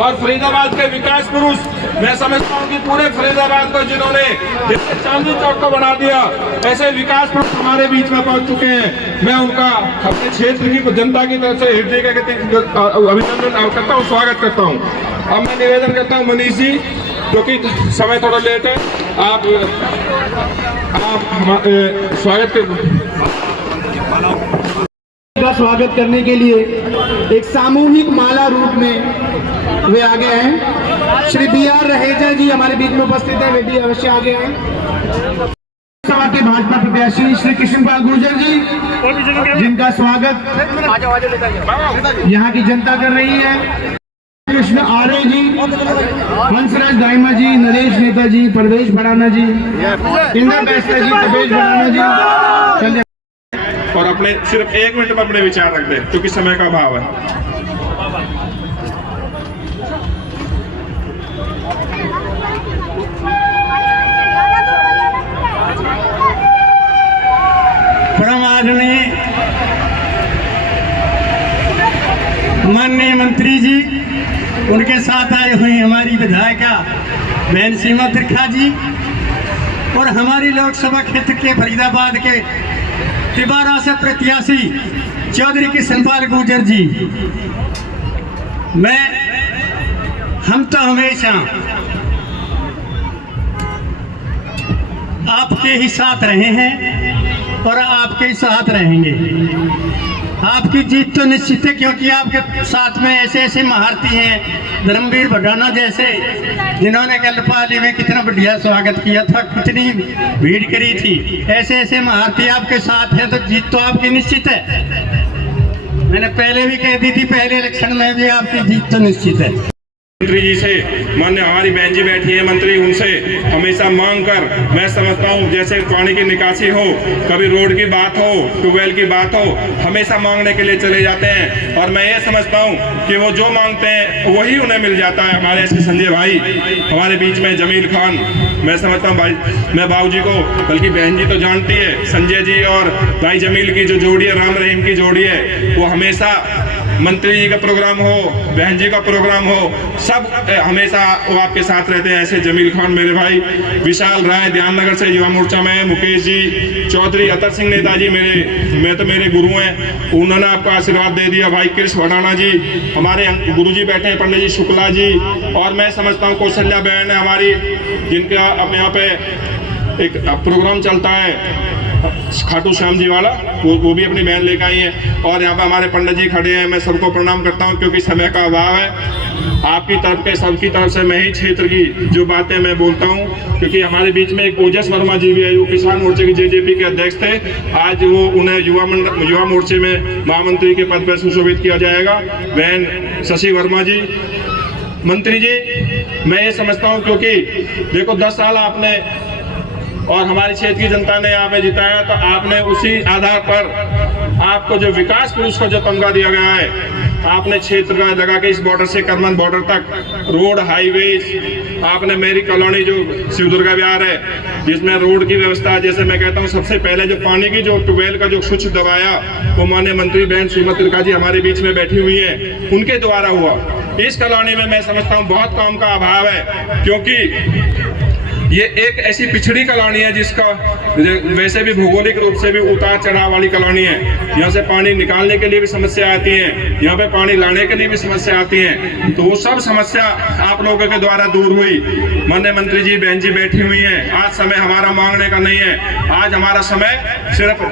और फरीदाबाद के विकास पुरुष, मैं समझता हूँ कि पूरे फरीदाबाद को जिन्होंने चांदनी चौक को बना दिया, ऐसे विकास पुरुष हमारे बीच में पहुंच चुके हैं। मैं उनका अपने क्षेत्र की जनता की तरफ से हृदय का अभिनंदन करता हूँ, स्वागत करता हूँ। अब मैं निवेदन करता हूँ मनीष जी, क्योंकि समय थोड़ा लेट है, आप स्वागत करने के लिए एक सामूहिक माला रूप में वे आगे हैं। श्री BR रहेजा जी हमारे बीच में उपस्थित है, वे भी अवश्य आगे हैं। सभा के भाजपा प्रत्याशी श्री कृष्णपाल गुर्जर जी, जिनका स्वागत यहाँ की जनता कर रही है। कृष्ण आर्य जी, हंसराज दाइमा जी, नरेश नेता जी, परवेश भड़ाना जी, इंद्र बैस्ता जी, तपेश भड़ाना जी, और अपने सिर्फ 1 मिनट में अपने विचार रख दें क्योंकि समय का अभाव है। परम आदरणीय माननीय मंत्री जी, उनके साथ आई हुई हमारी विधायिका बहन सीमा त्रिखा जी और हमारी लोकसभा क्षेत्र के फरीदाबाद के तिबारा से प्रत्याशी चौधरी कृष्णपाल गुर्जर जी, हम तो हमेशा आपके ही साथ रहे हैं और आपके ही साथ रहेंगे। आपकी जीत तो निश्चित है, क्योंकि आपके साथ में ऐसे ऐसे महारथी हैं, धर्मवीर भड़ाना जैसे, जिन्होंने कल पाली में कितना बढ़िया स्वागत किया था, कितनी भीड़ करी थी। ऐसे ऐसे महारथी आपके साथ हैं तो जीत तो आपकी निश्चित है। मैंने पहले भी कह दी थी, पहले इलेक्शन में भी आपकी जीत तो निश्चित है। मंत्री जी से, माननीय हमारी बहन जी बैठी है मंत्री, उनसे हमेशा मांग कर, मैं समझता हूँ जैसे पानी की निकासी हो, कभी रोड की बात हो, ट्यूबवेल की बात हो, हमेशा मांगने के लिए चले जाते हैं। और मैं ये समझता हूँ कि वो जो मांगते हैं वही उन्हें मिल जाता है। हमारे ऐसे संजय भाई हमारे बीच में, जमील खान, मैं समझता हूँ भाई, मैं बाबू जी को, बल्कि बहन जी तो जानती है, संजय जी और भाई जमील की जो जोड़ी है, राम रहीम की जोड़ी है, वो हमेशा मंत्री जी का प्रोग्राम हो, बहन जी का प्रोग्राम हो, सब हमेशा वो आपके साथ रहते हैं। ऐसे जमील खान मेरे भाई, विशाल राय ध्याननगर से युवा मोर्चा में, मुकेश जी, चौधरी अतर सिंह नेताजी मेरे गुरु हैं, उन्होंने आपको आशीर्वाद दे दिया। भाई कृष्ण भड़ाना जी, हमारे गुरु जी बैठे हैं, पंडित जी शुक्ला जी, और मैं समझता हूँ कौशल्या बहन है हमारी, जिनका अपने यहाँ पे एक प्रोग्राम चलता है खाटू श्याम जी वाला, वो भी अपनी बहन लेकर आई है। और यहाँ पे हमारे पंडित जी खड़े हैं, मैं सबको प्रणाम करता हूँ क्योंकि समय का अभाव है। आपकी तरफ के सबकी तरफ से मैं ही क्षेत्र की जो बातें मैं बोलता हूँ, क्योंकि हमारे बीच में एक ओजस वर्मा जी भी है, वो किसान मोर्चे के JJP के अध्यक्ष थे। आज वो उन्हें युवा मोर्चे में महामंत्री के पद पर सुशोभित किया जाएगा। बहन शशि वर्मा जी, मंत्री जी, मैं ये समझता हूँ क्योंकि देखो 10 साल आपने और हमारी क्षेत्र की जनता ने यहाँ पे जिताया, तो आपने उसी आधार पर आपको जो विकास पुरुष को जो तमगा दिया गया है, आपने क्षेत्र का लगा के इस बॉर्डर से करमन बॉर्डर तक रोड, हाईवेज, आपने मेरी कॉलोनी जो शिवदुर्गा विहार है, जिसमें रोड की व्यवस्था, जैसे मैं कहता हूँ सबसे पहले जो पानी की जो ट्यूबवेल का जो स्विच दबाया, वो माननीय मंत्री बहन सीमा त्रिखा जी हमारे बीच में बैठी हुई है, उनके द्वारा हुआ। इस कॉलोनी में मैं समझता हूँ बहुत काम का अभाव है, क्योंकि ये एक ऐसी पिछड़ी कॉलोनी है जिसका वैसे भी भौगोलिक रूप से भी उतार चढ़ाव वाली कॉलोनी है। यहाँ से पानी निकालने के लिए भी समस्या आती है, यहाँ पे पानी लाने के लिए भी समस्या आती है। तो वो सब समस्या आप लोगों के द्वारा दूर हुई। माननीय मंत्री जी, बहन जी बैठी हुई हैं। आज समय हमारा मांगने का नहीं है, आज हमारा समय सिर्फ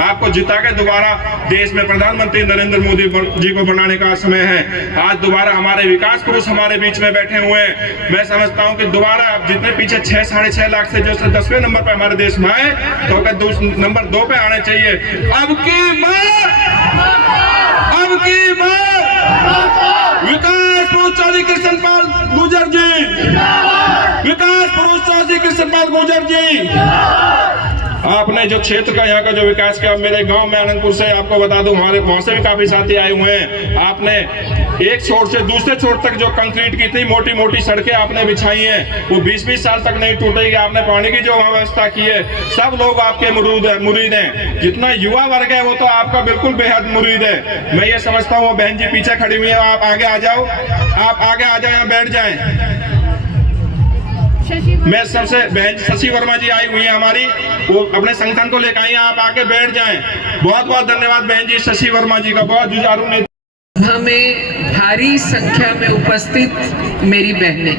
आपको जिता के दोबारा देश में प्रधानमंत्री नरेंद्र मोदी जी को बनाने का समय है। आज दोबारा हमारे विकास पुरुष हमारे बीच में बैठे हुए हैं। मैं समझता हूँ कि दोबारा जितने पीछे 6-6.5 लाख से जो 10वें नंबर पे हमारे देश में आए, तो अगर नंबर 2 पे आने चाहिए। अब की बार विकास पुरुष चौधरी कृष्णपाल गुर्जर जी, विकास पुरुष चौधरी कृष्णपाल गुर्जर जी। आपने जो क्षेत्र का यहाँ का जो विकास किया, मेरे गांव में आनंदपुर से आपको बता दूं, हमारे वहाँ से भी काफी साथी आए हुए हैं। आपने एक छोर से दूसरे छोर तक जो कंक्रीट की थी मोटी मोटी सड़कें आपने बिछाई हैं, वो 20-20 साल तक नहीं टूटेगी। आपने पानी की जो व्यवस्था की है, सब लोग आपके मुरीद हैं। जितना युवा वर्ग है वो तो आपका बिल्कुल बेहद मुरीद है। मैं ये समझता हूँ, बहन जी पीछे खड़ी हुई है, आप आगे आ जाओ, आप आगे आ जाओ, यहाँ बैठ जाएं। मैं सबसे बहन शशि वर्मा जी आई हुई है हमारी, वो अपने संगठन को लेकर आई हैं, आप आके बैठ जाएं। बहुत बहुत धन्यवाद बहन जी शशि वर्मा जी का, बहुत जुझारू नेता। हमें भारी संख्या में उपस्थित मेरी बहनें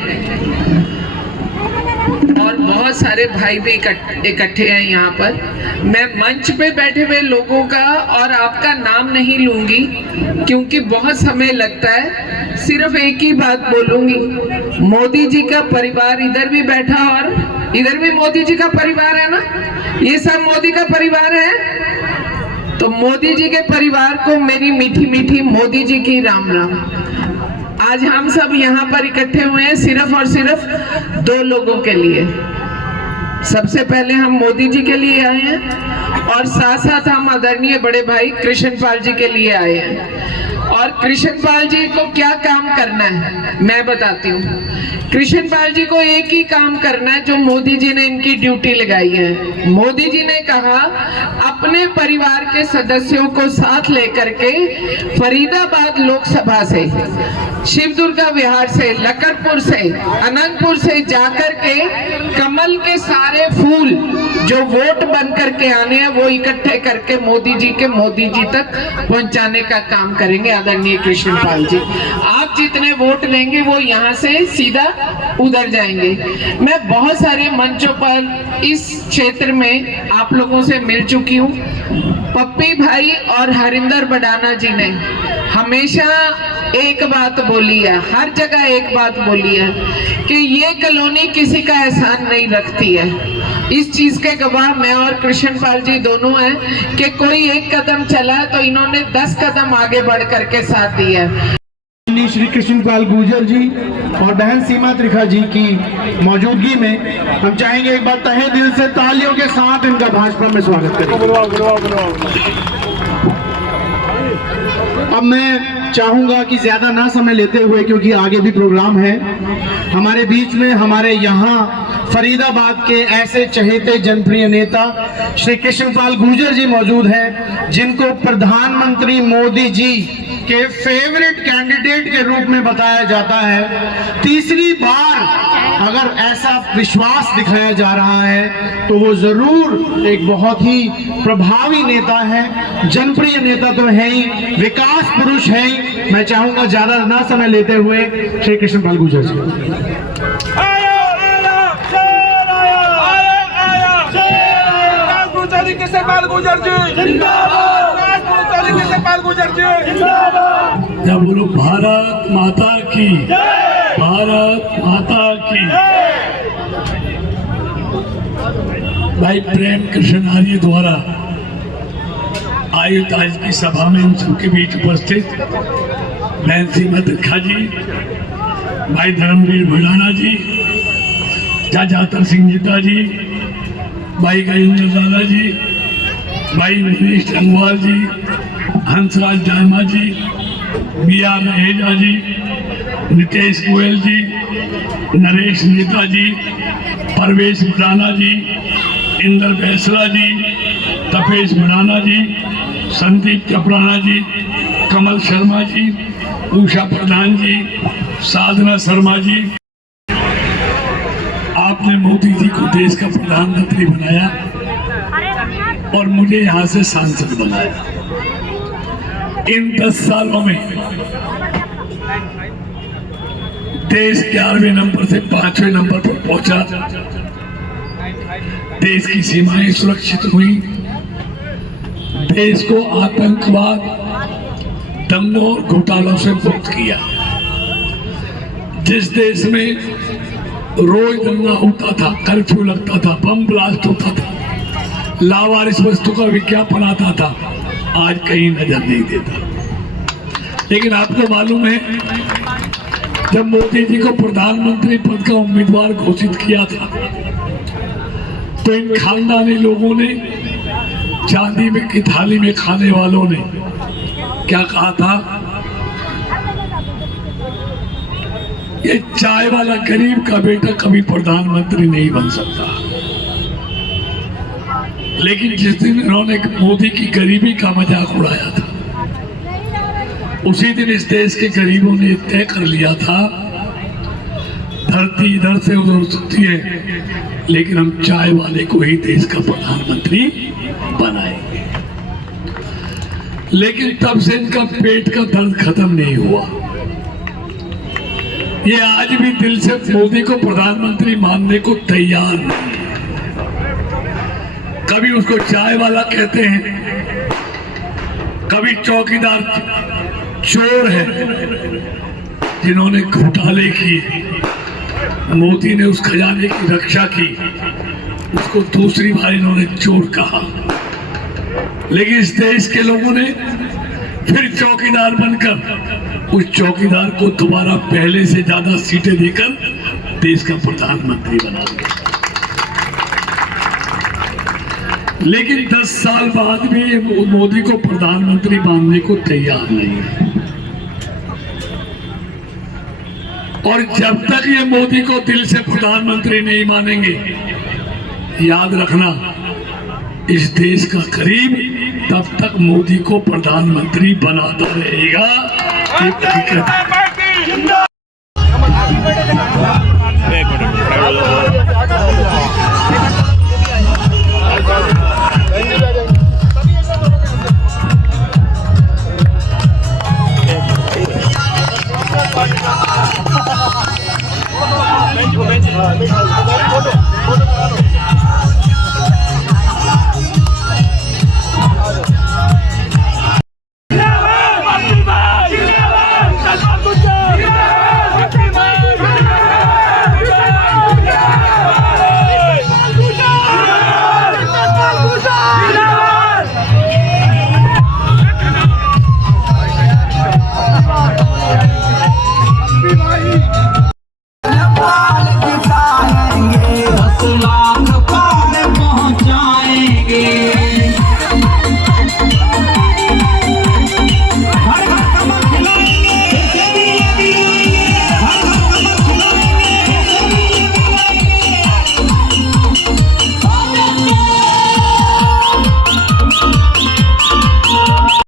और बहुत सारे भाई भी इकट्ठे हैं यहाँ पर। मैं मंच पे बैठे हुए लोगों का और आपका नाम नहीं लूंगी क्योंकि बहुत समय लगता है। सिर्फ एक ही बात बोलूंगी, मोदी जी का परिवार इधर भी बैठा और इधर भी मोदी जी का परिवार है ना, ये सब मोदी का परिवार है। तो मोदी जी के परिवार को मेरी मीठी मीठी मोदी जी की राम राम। आज हम सब यहाँ पर इकट्ठे हुए हैं सिर्फ और सिर्फ 2 लोगों के लिए। सबसे पहले हम मोदी जी के लिए आए हैं और साथ साथ हम आदरणीय बड़े भाई कृष्णपाल जी के लिए आए हैं। और कृष्णपाल जी को क्या काम करना है मैं बताती हूँ। कृष्णपाल जी को एक ही काम करना है जो मोदी जी ने इनकी ड्यूटी लगाई है। मोदी जी ने कहा अपने परिवार के सदस्यों को साथ लेकर के फरीदाबाद लोकसभा से, शिव दुर्गा विहार से, लखनपुर से, अनंतपुर से जाकर के कमल के सारे फूल जो वोट बन करके आने हैं वो इकट्ठे करके मोदी जी तक पहुंचाने का काम करेंगे आदरणीय कृष्णपाल जी। आप जितने वोट लेंगे वो यहाँ से सीधा उधर जाएंगे। मैं बहुत सारे मंचों पर इस क्षेत्र में आप लोगों से मिल चुकी हूँ। पप्पी भाई और हरिंदर बडाना जी ने हमेशा एक बात बोली है, हर जगह एक बात बोली है कि ये कॉलोनी किसी का एहसान नहीं रखती है। इस चीज के गवाह मैं और कृष्णपाल जी दोनों हैं कि कोई एक कदम चला तो इन्होंने 10 कदम आगे बढ़ करके साथ दिया है। श्री कृष्णपाल गुर्जर जी और बहन सीमा त्रिखा जी की मौजूदगी में हम चाहेंगे एक बार तहे दिल से तालियों के साथ इनका भाजपा में स्वागत करें। अब मैं चाहूंगा कि ज्यादा ना समय लेते हुए, क्योंकि आगे भी प्रोग्राम है, हमारे बीच में हमारे यहाँ फरीदाबाद के ऐसे चहेते जनप्रिय नेता श्री कृष्णपाल गुर्जर जी मौजूद हैं, जिनको प्रधानमंत्री मोदी जी के फेवरेट कैंडिडेट के रूप में बताया जाता है। तीसरी बार अगर ऐसा विश्वास दिखाया जा रहा है तो वो जरूर एक बहुत ही प्रभावी नेता है, जनप्रिय नेता तो है ही, विकास पुरुष है ही। मैं चाहूंगा ज्यादा ना समय लेते हुए श्री कृष्णपाल गुर्जर जी। कृष्णपाल गुर्जर जी जिंदाबाद, कृष्णपाल गुर्जर जी जिंदाबाद। जब बोलो भारत माता की, भारत माता की। भाई प्रेम कृष्ण आर्य द्वारा आयोजित आज की सभा में हम सबके बीच उपस्थित बहन सीमा त्रिखा जी, भाई धर्मवीर भडाना जी, चाचा सिंह जीता जी, भाई गजेंद्र लाला जी, भाई मनीष टंगवाल जी, हंसराज जायमा जी, बिया रहेजा जी, नितेश गोयल जी, नरेश नेता जी, परवेश भडाना जी, इंदर फैसला जी, तपेश भडाना जी, संदीप चपराना जी, कमल शर्मा जी, उषा प्रधान जी, साधना शर्मा जी। आपने मोदी जी को देश का प्रधानमंत्री बनाया और मुझे यहाँ से सांसद बनाया। इन 10 सालों में देश 11वें नंबर से 5वें नंबर पर पहुंचा। देश की सीमाएं सुरक्षित हुई, देश को आतंकवाद, दंगों और घोटालों से मुक्त किया। जिस देश में रोज दंगा होता था, कर्फ्यू लगता था, बम ब्लास्ट होता था, लावारिस वस्तु का विज्ञापन आता था, आज कहीं नजर नहीं देता। लेकिन आपको मालूम है जब मोदी जी को प्रधानमंत्री पद का उम्मीदवार घोषित किया था तो इन खानदानी लोगों ने, चांदी में की थाली में खाने वालों ने क्या कहा था? ये चाय वाला गरीब का बेटा कभी प्रधानमंत्री नहीं बन सकता। लेकिन जिस दिन इन्होंने मोदी की गरीबी का मजाक उड़ाया था, उसी दिन इस देश के गरीबों ने तय कर लिया था, धरती इधर से उधर उठती है लेकिन हम चाय वाले को ही देश का प्रधानमंत्री बनाएंगे। लेकिन तब से इनका पेट का दर्द खत्म नहीं हुआ। ये आज भी दिल से मोदी को प्रधानमंत्री मानने को तैयार नहीं। कभी उसको चाय वाला कहते हैं, कभी चौकीदार चोर है जिन्होंने घोटाले किए, मोदी ने उस खजाने की रक्षा की, उसको दूसरी बार इन्होंने चोर कहा। लेकिन इस देश के लोगों ने फिर चौकीदार बनकर उस चौकीदार को दोबारा पहले से ज्यादा सीटें देकर देश का प्रधानमंत्री बना दिया। लेकिन 10 साल बाद भी ये मोदी को प्रधानमंत्री मानने को तैयार नहीं है। और जब तक ये मोदी को दिल से प्रधानमंत्री नहीं मानेंगे, याद रखना इस देश का गरीब तब तक मोदी को प्रधानमंत्री बनाता रहेगा। ये हकीकत है।